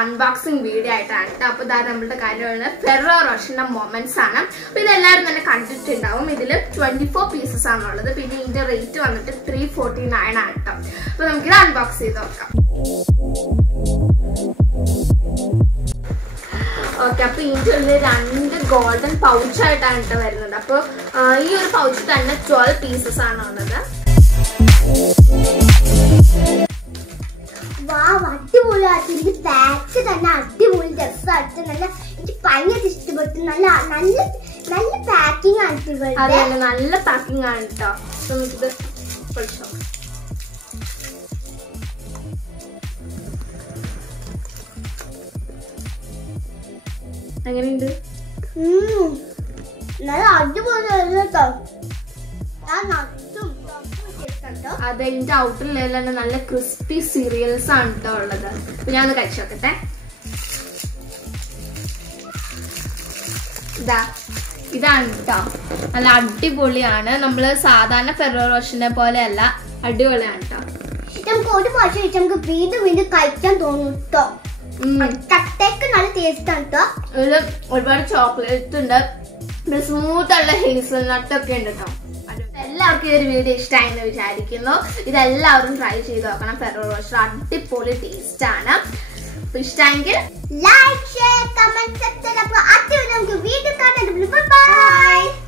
Unboxing video ആയിട്ടാണ്. അപ്പൊ ഇതാ നമ്മളുടെ കാര്യമാണ് ഫെറോ റോഷറിന്റെ മൊമെന്റ്സ് ആണ്. അപ്പൊ ഇതെല്ലാവരും തന്നെ കണ്ടിട്ടുണ്ടാവും. ഇതില് 24 പീസസ് ആണുള്ളത്. പിന്നെ ഇതിന്റെ റേറ്റ് വന്നിട്ട് 349 ആണ് കേട്ടോ. അപ്പൊ നമുക്കിത് അൺബോക്സ് ചെയ്ത് നോക്കാം. ഓക്കെ, അപ്പൊ ഇതിന്റെ ഉള്ളിൽ 2 ഗോൾഡൻ പൗച്ച് ആയിട്ടാണ് കേട്ടോ വരുന്നത്. അപ്പൊ ഈ ഒരു പൗച്ച് തന്നെ 12 പീസസ് ആണ് ഉള്ളത്. അടിപൊളിയായിട്ട് പാക്ക് തന്നെ അടിപൊളി രസമായിട്ട് നല്ല എനിക്ക് ഭയങ്കര ഇഷ്ടപ്പെട്ടു. നല്ല നല്ല നല്ല പാക്കിംഗ് ആണ്. അതെ, നല്ല പാക്കിംഗ് ആണ് കേട്ടോ. നമുക്കിത് പൊളിച്ചോ. എങ്ങനെയുണ്ട്? നല്ല അടിപൊളി കേട്ടോ. അതെ, ഇതിന്റെ ഔട്ടറിൽ തന്നെ നല്ല ക്രിസ്പി സീരിയൽസ് ആണ് കേട്ടോ ഉള്ളത്. അപ്പൊ ഞാനൊന്ന് കഴിച്ചു നോക്കട്ടെ. ഇതാണ് കേട്ടോ, നല്ല അടിപൊളിയാണ്. നമ്മള് സാധാരണ ഫെറോ റോഷറിനെ പോലെയല്ല, അടിപൊളിയാണ് കേട്ടോ. നമുക്ക് ഒരു പ്രാവശ്യം കഴിച്ചാൽ നമുക്ക് വീണ്ടും വീണ്ടും കഴിക്കാൻ തോന്നും കേട്ടോ. കട്ടയ്ക്ക് നല്ല ടേസ്റ്റ് ആണ് കേട്ടോ. ഇതില് ഒരുപാട് ചോക്ലേറ്റ് ഉണ്ട്, സ്മൂത്ത് ഉള്ള ഹേസൽനട്ട് ഒക്കെ ഉണ്ട് കേട്ടോ. എല്ലാവർക്കും ഈ ഒരു വീഡിയോ ഇഷ്ടമായെന്ന് വിചാരിക്കുന്നു. ഇതെല്ലാവരും ട്രൈ ചെയ്ത് നോക്കണം. ഫെറോ റോഷർ അടിപൊളി ടേസ്റ്റ് ആണ്. ഇഷ്ടമെങ്കിൽ ലൈക്ക്, ഷെയർ, കമന്റ് സെക്ഷൻ. അപ്പോൾ അടുത്ത വീഡിയോ നമുക്ക് വീണ്ടും കാണാം. ബൈ.